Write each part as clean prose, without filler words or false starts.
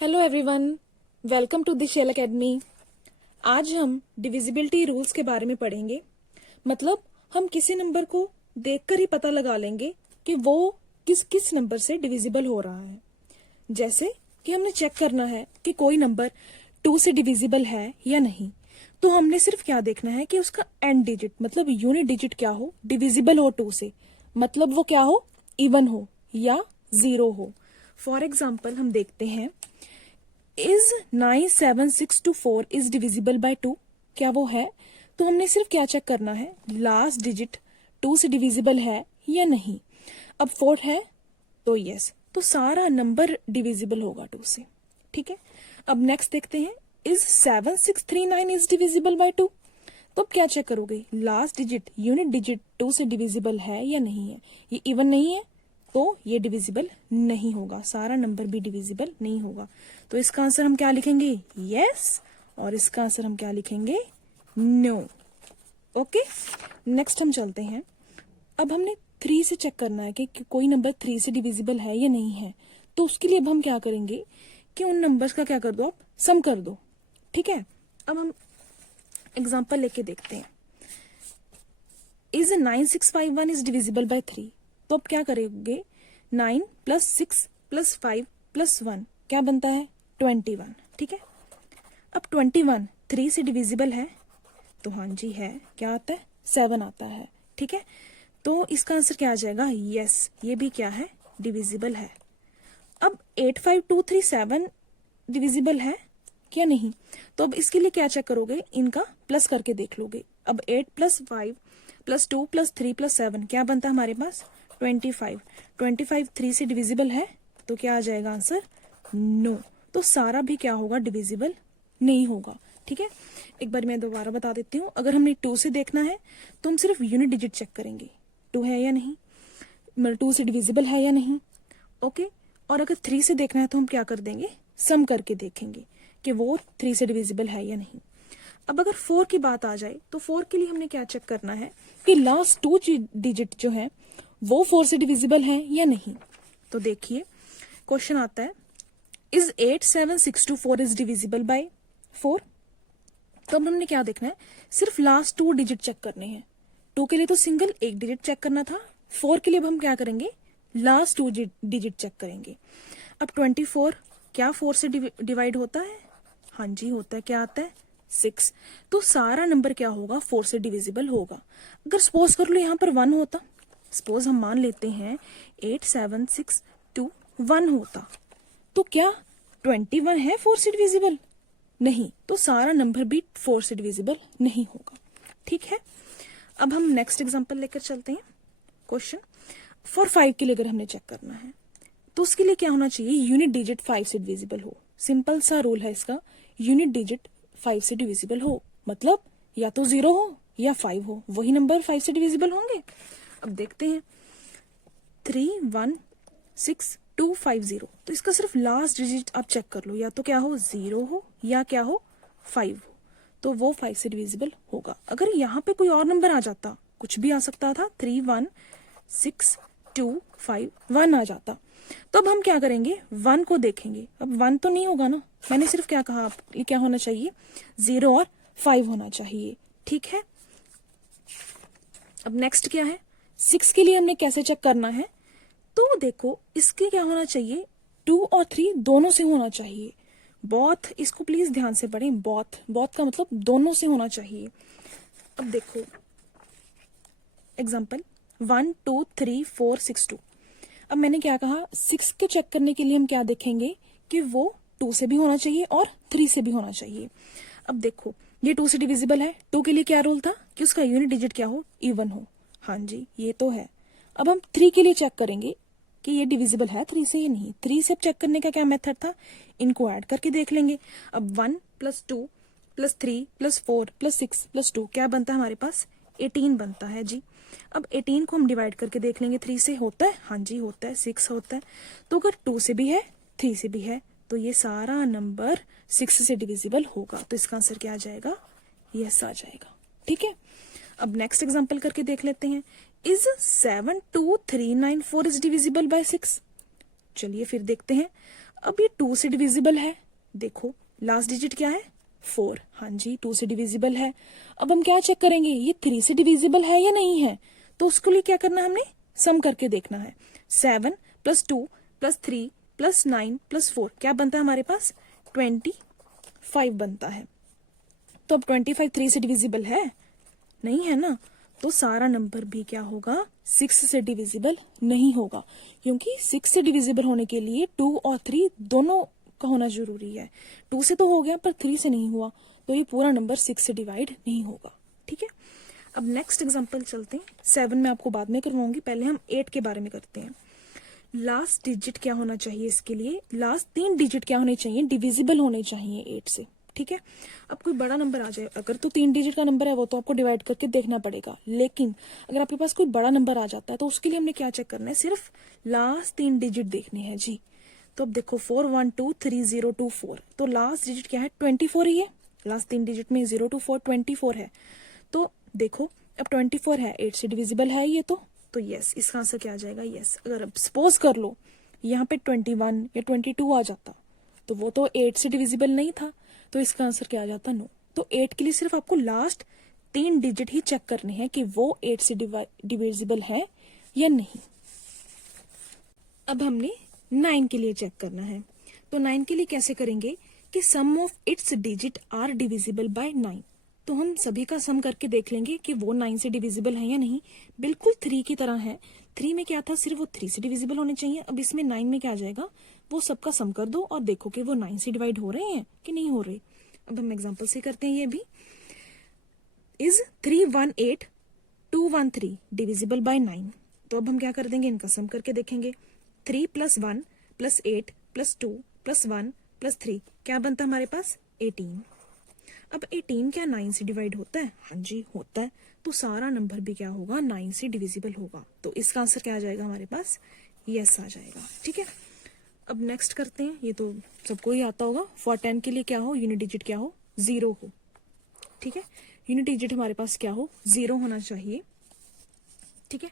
Hello everyone, welcome to the Shell academy. आज हम divisibility rules के बारे में पढ़ेंगे। मतलब हम किसी नंबर को देखकर ही पता लगा लेंगे कि वो किस किस नंबर से डिविजिबल हो रहा है। जैसे कि हमने चेक करना है कि कोई नंबर 2 से डिविजिबल है या नहीं, तो हमने सिर्फ क्या देखना है कि उसका एंड डिजिट मतलब यूनिट डिजिट क्या हो, डिविजिबल हो 2 से, मतलब वो क्या हो, इवन हो या जीरो हो। फॉर एग्जाम्पल हम देखते हैं, इज 9762 इज डिविजिबल बाय 2, क्या वो है? तो हमने सिर्फ क्या चेक करना है, लास्ट डिजिट 2 से डिविजिबल है या नहीं। अब 4 है तो यस, तो सारा नंबर डिविजिबल होगा 2 से। ठीक है, अब नेक्स्ट देखते हैं, इज 7639 इज डिविजिबल बाय 2। तो अब क्या चेक करोगे, लास्ट डिजिट यूनिट डिजिट 2 से डिविजिबल है या नहीं है। ये इवन नहीं है तो ये डिविजिबल नहीं होगा, सारा नंबर भी डिविजिबल नहीं होगा। तो इसका आंसर हम क्या लिखेंगे, यस, और इसका आंसर हम क्या लिखेंगे, नो। ओके, नेक्स्ट हम चलते हैं। अब हमने 3 से चेक करना है कि कोई नंबर 3 से डिविजिबल है या नहीं है। तो उसके लिए अब हम क्या करेंगे कि उन नंबर्स का क्या कर दो, आप सम कर दो। ठीक है, अब हम एग्जांपल लेके देखते हैं, इज 9651 इज डिविजिबल बाय 3। तो अब क्या करेंगे, 9 प्लस 6 प्लस 5 प्लस 1 क्या बनता है, 21। ठीक है, अब 21 3 से डिविजिबल है, तो हाँ जी है, क्या आता है, 7 आता है। ठीक है, तो इसका आंसर क्या आ जाएगा, यस, ये भी क्या है, डिविजिबल है। अब 85237 डिविजिबल है क्या, नहीं। तो अब इसके लिए क्या चेक करोगे, इनका प्लस करके देख लोगे। अब 8 प्लस 5 प्लस 2 प्लस 3 प्लस 7 क्या बनता है हमारे पास, 25। 25 3 से डिविजिबल है, तो क्या आ जाएगा आंसर, नो। तो सारा भी क्या होगा, डिविजिबल नहीं होगा। ठीक है, एक बार मैं दोबारा बता देती हूँ। अगर हमने 2 से देखना है तो हम सिर्फ यूनिट डिजिट चेक करेंगे, 2 है या नहीं, मतलब 2 से डिविजिबल है या नहीं। ओके, और अगर 3 से देखना है तो हम क्या कर देंगे, सम करके देखेंगे कि वो 3 से डिविजिबल है या नहीं। अब अगर 4 की बात आ जाए तो 4 के लिए हमने क्या चेक करना है कि लास्ट 2 डिजिट जो है वो 4 से डिविजिबल है या नहीं। तो देखिए क्वेश्चन आता है, इज 87624 इज डिविजिबल बाय 4। तो अब हमने क्या देखना है, सिर्फ लास्ट 2 डिजिट चेक करने हैं। 2 के लिए तो सिंगल एक डिजिट चेक करना था, 4 के लिए अब हम क्या करेंगे, लास्ट 2 डिजिट चेक करेंगे। अब 24 क्या 4 से डिवाइड होता है, हाँ जी होता है, क्या आता है, 6। तो सारा नंबर क्या होगा, 4 से डिविजिबल होगा। अगर सपोज कर लो यहाँ पर 1 होता, सपोज हम मान लेते हैं 87621 होता, तो क्या 21 है 4 से डिविजिबल, नहीं। तो सारा नंबर भी 4 से डिविजिबल नहीं होगा। ठीक है, अब हम नेक्स्ट एग्जांपल लेकर चलते हैं। क्वेश्चन फॉर 5 के लिए अगर हमने चेक करना है तो उसके लिए क्या होना चाहिए, यूनिट डिजिट 5 से डिविजिबल हो। सिंपल सा रूल है इसका, यूनिट डिजिट 5 से डिविजिबल हो, मतलब या तो 0 हो या 5 हो, वही नंबर 5 से डिविजिबल होंगे। अब देखते हैं 316250, तो इसका सिर्फ लास्ट डिजिट आप चेक कर लो, या तो क्या हो, 0 हो या क्या हो, 5 हो, तो वो 5 से डिविजिबल होगा। अगर यहाँ पे कोई और नंबर आ जाता, कुछ भी आ सकता था, 31625 1 आ जाता, तो अब हम क्या करेंगे, 1 को देखेंगे। अब 1 तो नहीं होगा ना, मैंने सिर्फ क्या कहा, ये क्या होना चाहिए, 0 और 5 होना चाहिए। ठीक है, अब नेक्स्ट क्या है, 6 के लिए हमने कैसे चेक करना है, तो देखो इसके क्या होना चाहिए, 2 और 3 दोनों से होना चाहिए। बोथ, इसको प्लीज ध्यान से पढ़ें, बोथ, बोथ का मतलब दोनों से होना चाहिए। अब देखो एग्जाम्पल 1 2 3 4 6 2। अब मैंने क्या कहा, 6 को चेक करने के लिए हम क्या देखेंगे कि वो 2 से भी होना चाहिए और 3 से भी होना चाहिए। अब देखो ये 2 से डिविजिबल है, 2 के लिए क्या रूल था कि उसका यूनिट डिजिट क्या हो, इवन हो। हाँ जी ये तो है। अब हम 3 के लिए चेक करेंगे कि ये डिविजिबल है 3 से या नहीं। 3 से चेक करने का क्या मेथड था, इनको ऐड करके देख लेंगे। अब 1 plus 2 plus 3 plus 4 plus 6 plus 2 क्या बनता है हमारे पास, 18 बनता है जी। अब 18 को हम डिवाइड करके देख लेंगे, 3 से होता है, हाँ जी होता है, 6 होता है। तो अगर 2 से भी है 3 से भी है, तो ये सारा नंबर 6 से डिविजिबल होगा। तो इसका आंसर क्या आ जाएगा, यस आ जाएगा। ठीक है, अब नेक्स्ट एग्जांपल करके देख लेते हैं, इज 72394 इज डिविजिबल बाय 6। चलिए फिर देखते हैं। अब ये 2 से डिविजिबल है, देखो लास्ट डिजिट क्या है 4, हाँ जी 2 से डिविजिबल है। अब हम क्या चेक करेंगे, ये 3 से डिविजिबल है या नहीं है, तो उसके लिए क्या करना है, हमने सम करके देखना है। 7 + 2 + 3 + 9 + 4 क्या बनता है हमारे पास, 25 बनता है। तो अब 25 3 से डिविजिबल है नहीं है ना, तो सारा नंबर भी क्या होगा, 6 से डिविजिबल नहीं होगा, क्योंकि 6 से डिविजिबल होने के लिए 2 और 3 दोनों का होना जरूरी है। 2 से तो हो गया पर 3 से नहीं हुआ, तो ये पूरा नंबर 6 से डिवाइड नहीं होगा। ठीक है, अब नेक्स्ट एग्जांपल चलते हैं। 7 में आपको बाद में करवाऊंगी, पहले हम 8 के बारे में करते हैं। लास्ट डिजिट क्या होना चाहिए इसके लिए, लास्ट 3 डिजिट क्या होने चाहिए, डिविजिबल होने चाहिए 8 से। ठीक है, अब कोई बड़ा नंबर आ जाए, अगर तो 3 डिजिट का नंबर है वो तो आपको डिवाइड करके देखना पड़ेगा, लेकिन अगर आपके पास कोई बड़ा नंबर आ जाता है तो उसके लिए हमने क्या चेक करना है, सिर्फ लास्ट 3 डिजिट देखने हैं जी। तो अब देखो 412302 तो लास्ट डिजिट क्या है, 24 ही है, लास्ट 3 डिजिट में 0 to 4 24 है। तो देखो अब 24 है, 8 से डिविजिबल है ये तो यस, इसका आंसर क्या आ जाएगा, यस। अगर अब सपोज कर लो यहाँ पे 21 या 22 आ जाता तो वो तो 8 से डिविजिबल नहीं था, तो इसका आंसर क्या आ जाता, नो। तो 8 के लिए सिर्फ आपको लास्ट 3 डिजिट ही चेक करने हैं कि वो 8 से डिविजिबल है या नहीं। अब हमने 9 के लिए चेक करना है, तो 9 के लिए कैसे करेंगे कि sum of its digit are divisible by 9। तो हम सभी का सम करके देख लेंगे कि वो 9 से डिविजिबल है या नहीं। बिल्कुल 3 की तरह है, 3 में क्या था, सिर्फ वो 3 से डिविजिबल होने चाहिए। अब इसमें 9 में क्या आ जाएगा, वो सबका सम कर दो और देखो कि वो 9 से डिवाइड हो रहे हैं कि नहीं हो रहे। अब हम एग्जाम्पल से करते हैं, ये भी इज 318,213 डिविजिबल बाय 9। तो अब हम क्या कर देंगे, इनका सम करके देखेंगे। 3 + 1 + 8 + 2 + 1 + 3 क्या बनता है हमारे पास, 18। अब 18 क्या 9 से डिवाइड होता है, हाँ जी होता है, तो सारा नंबर भी क्या होगा, 9 से डिविजिबल होगा। तो इसका आंसर क्या आ जाएगा हमारे पास, यस आ जाएगा। ठीक है, अब नेक्स्ट करते हैं, ये तो सबको ही आता होगा। फॉर 10 के लिए क्या हो, यूनिट डिजिट क्या हो, 0 हो। ठीक है, यूनिट डिजिट हमारे पास क्या हो, 0 होना चाहिए। ठीक है,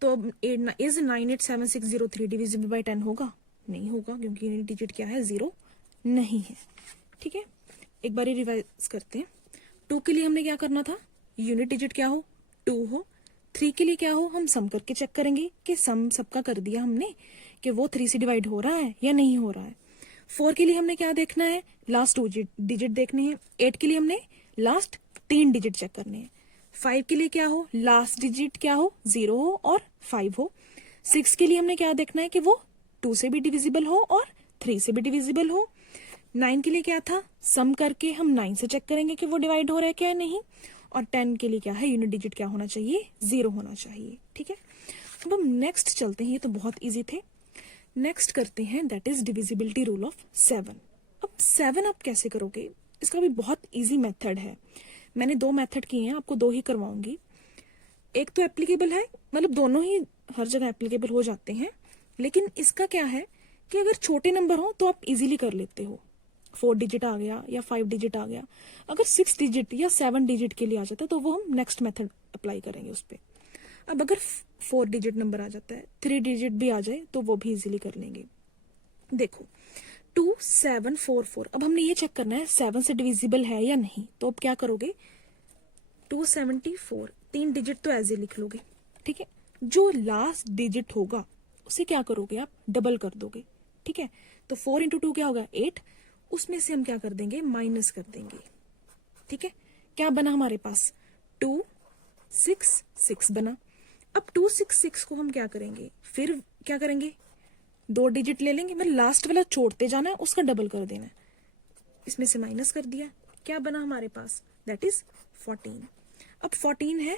तो अब इज 987603 डिविजिबल बाय 10 होगा, नहीं होगा, क्योंकि यूनिट डिजिट क्या है, 0 नहीं है। ठीक है, एक बार रिवाइज करते हैं। 2 के लिए हमने क्या करना था, यूनिट डिजिट क्या हो, 2 हो। 3 के लिए क्या हो, हम सम करके चेक करेंगे कि सम सबका कर दिया हमने कि वो 3 से डिवाइड हो रहा है या नहीं हो रहा है। 4 के लिए हमने क्या देखना है, लास्ट 2 डिजिट देखने हैं। 8 के लिए हमने लास्ट 3 डिजिट चेक करने हैं। 5 के लिए क्या हो, लास्ट डिजिट क्या हो, 0 हो और 5 हो। 6 के लिए हमने क्या देखना है कि वो 2 से भी डिविजिबल हो और 3 से भी डिविजिबल हो। 9 के लिए क्या था, सम करके हम 9 से चेक करेंगे कि वो डिवाइड हो रहा है क्या नहीं। और 10 के लिए क्या है, यूनिट डिजिट क्या होना चाहिए, 0 होना चाहिए। ठीक है, अब हम नेक्स्ट चलते हैं, ये तो बहुत इजी थे। नेक्स्ट करते हैं, that is divisibility rule of 7। अब 7 आप कैसे करोगे, इसका भी बहुत इजी मेथड है। मैंने 2 मेथड किए हैं, आपको 2 ही करवाऊंगी। एक तो एप्लीकेबल है, मतलब दोनों ही हर जगह एप्लीकेबल हो जाते हैं, लेकिन इसका क्या है कि अगर छोटे नंबर हो तो आप इजीली कर लेते हो, 4 डिजिट आ गया या 5 डिजिट आ गया। अगर 6 डिजिट या 7 डिजिट के लिए आ जाता है तो वो हम नेक्स्ट मेथड अप्लाई करेंगे उस पर। अब अगर 4 डिजिट नंबर आ जाता है, 3 डिजिट भी आ जाए तो वो भी इजीली कर लेंगे। देखो 2744, अब हमने ये चेक करना है 7 से डिविजिबल है या नहीं। तो अब क्या करोगे, 274 3 डिजिट तो ऐसे लिख लोगे। ठीक है, जो लास्ट डिजिट होगा उसे क्या करोगे, आप डबल कर दोगे। ठीक है, तो 4 × 2 क्या होगा, 8, उसमें से हम क्या कर देंगे, माइनस कर देंगे। ठीक है, क्या बना हमारे पास, 266 बना। अब 266 को हम क्या करेंगे, फिर क्या करेंगे, 2 डिजिट ले लेंगे, मतलब लास्ट वाला छोड़ते जाना है, उसका डबल कर देना है, इसमें से माइनस कर दिया, क्या बना हमारे पास, दैट इज 14। अब 14 है,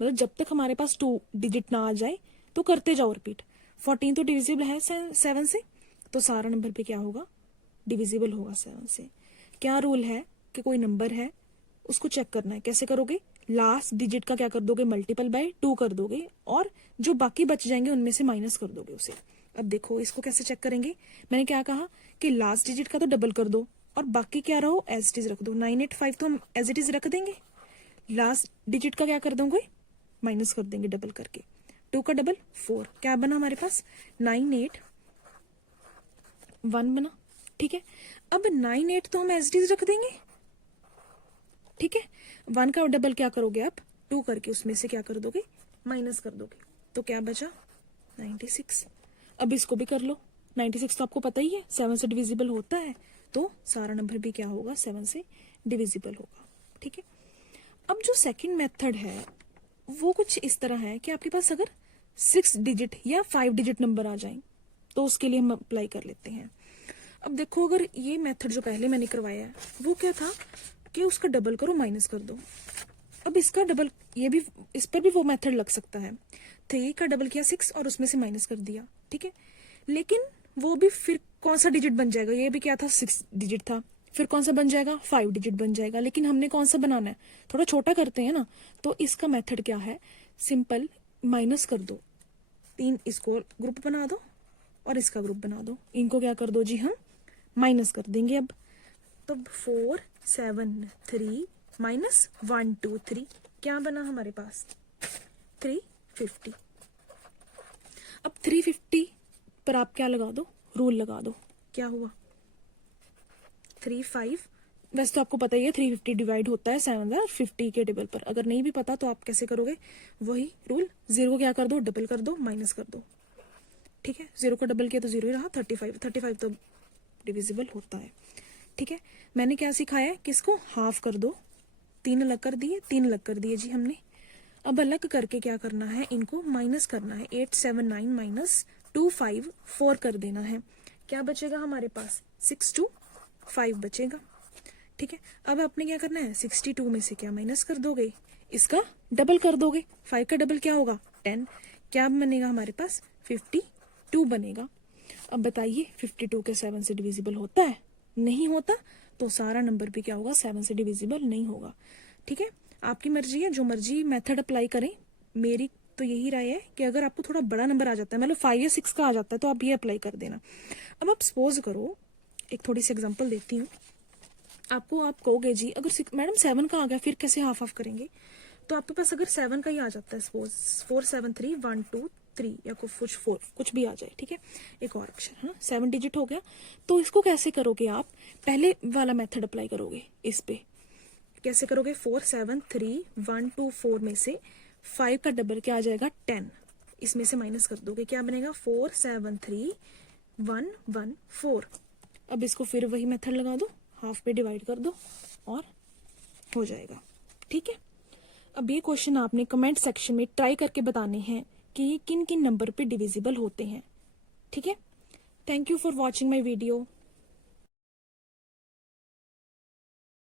मतलब जब तक हमारे पास 2 डिजिट ना आ जाए तो करते जाओ रिपीट। 14 तो डिविजिबल है 7 से, तो सारा नंबर पे क्या होगा, डिविजिबल होगा 7 से। क्या रूल है कि कोई नंबर है उसको चेक करना है, कैसे करोगे, लास्ट डिजिट का क्या कर दोगे, मल्टीपल बाय 2 कर दोगे और जो बाकी बच जाएंगे उनमें से माइनस कर दोगे उसे। अब देखो इसको कैसे चेक करेंगे, मैंने क्या कहा कि लास्ट डिजिट का तो डबल कर दो और बाकी क्या रहो एज इट इज रख दो। 985 तो हम एज इट इज रख देंगे, लास्ट डिजिट का क्या कर दोगे, माइनस कर देंगे डबल करके। 2 का डबल 4, क्या बना हमारे पास, 1 बना, ठीक है। अब 9 8 तो हम एज इट इज रख देंगे, ठीक है। 1 का डबल क्या करोगे आप, 2 करके उसमें से क्या कर दोगे, माइनस कर दोगे, तो क्या बचा 96। अब इसको भी कर लो, 96 तो आपको पता ही है 7 से डिविजिबल होता है, तो सारा नंबर भी क्या होगा, 7 से डिविजिबल होगा, ठीक है। अब जो सेकंड मेथड है वो कुछ इस तरह है कि आपके पास अगर 6 डिजिट या 5 डिजिट नंबर आ जाएं तो उसके लिए हम अप्लाई कर लेते हैं। अब देखो, अगर ये मेथड जो पहले मैंने करवाया है वो क्या था कि उसका डबल करो माइनस कर दो। अब इसका डबल, ये भी, इस पर भी वो मेथड लग सकता है। 3 का डबल किया 6 और उसमें से माइनस कर दिया, ठीक है। लेकिन वो भी फिर कौन सा डिजिट बन जाएगा, ये भी क्या था 6 डिजिट था, फिर कौन सा बन जाएगा 5 डिजिट बन जाएगा। लेकिन हमने कौन सा बनाना है, थोड़ा छोटा करते हैं ना, तो इसका मेथड क्या है, सिंपल माइनस कर दो, 3 इसको ग्रुप बना दो और इसका ग्रुप बना दो, इनको क्या कर दो जी, हम माइनस कर देंगे। अब तो 4 7 3 माइनस 1 2 3 क्या बना हमारे पास 350। अब 350 पर आप क्या लगा दो, रूल लगा दो, क्या हुआ 3 5। वैसे तो आपको पता ही है 350 डिवाइड होता है 750 के टेबल पर, अगर नहीं भी पता तो आप कैसे करोगे, वही रूल, 0 को क्या कर दो, डबल कर दो, माइनस कर दो, ठीक है। 0 को डबल किया तो 0 ही रहा, 35 तो डिविजिबल होता है, ठीक है। मैंने क्या सिखाया है, किसको हाफ कर दो, 3 अलग कर दिए, 3 अलग कर दिए जी हमने। अब अलग करके क्या करना है, इनको माइनस करना है, 8 7 9 माइनस 2 5 4 कर देना है, क्या बचेगा हमारे पास 6 2 5 बचेगा, ठीक है। अब आपने क्या करना है, 62 में से क्या माइनस कर दोगे, इसका डबल कर दोगे, 5 का डबल क्या होगा 10, क्या बनेगा हमारे पास 52 बनेगा। अब बताइए 52 के 7 से डिविजिबल होता है, नहीं होता, तो सारा नंबर भी क्या होगा 7 से डिविजिबल नहीं होगा, ठीक है। आपकी मर्जी है, जो मर्जी मेथड अप्लाई करें, मेरी तो यही राय है कि अगर आपको थोड़ा बड़ा नंबर आ जाता है, मतलब 5 या 6 का आ जाता है, तो आप ये अप्लाई कर देना। अब आप सपोज करो, एक थोड़ी सी एग्जांपल देती हूँ आपको, आप कहोगे जी अगर मैडम 7 का आ गया फिर कैसे हाफ हाफ करेंगे, तो आपके पास अगर 7 का ही आ जाता है, सपोज 4 7 3 1 2 3 या कुछ 4 कुछ भी आ जाए, ठीक है, एक और अक्षर, हाँ 7 डिजिट हो गया, तो इसको कैसे करोगे आप, पहले वाला मेथड अप्लाई करोगे, इस पे कैसे करोगे, 4 7 3 1 2 4 में से 5 का डबल क्या आ जाएगा 10, इसमें से माइनस कर दोगे, क्या बनेगा 4 7 3 1 1 4। अब इसको फिर वही मेथड लगा दो, हाफ पे डिवाइड कर दो और हो जाएगा, ठीक है। अब ये क्वेश्चन आपने कमेंट सेक्शन में ट्राई करके बताने हैं कि ये किन किन नंबर पे डिविजिबल होते हैं, ठीक है। Thank you for watching my video.